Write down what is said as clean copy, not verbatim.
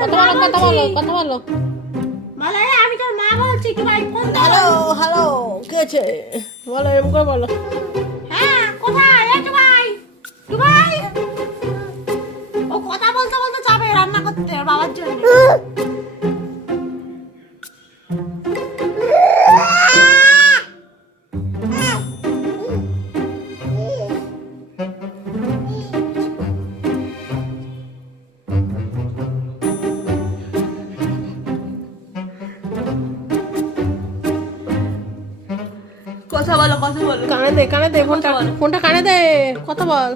কথা বলো কথা বলো। বলে আমি তোর মা বলছি, টুবাই ফোন দাও। হ্যালো হ্যালো, কে আছে বলো, এরকম করে বলো। হ্যাঁ কোথায় এ টুবাই? টুবাই ও কথা বলতে বলতে যাবে রান্না করতে ওর বাবার জন্য। কথা বলো কথা বলো। কানে দে ফোনটা, ফোনটা কানে দে, কথা বল।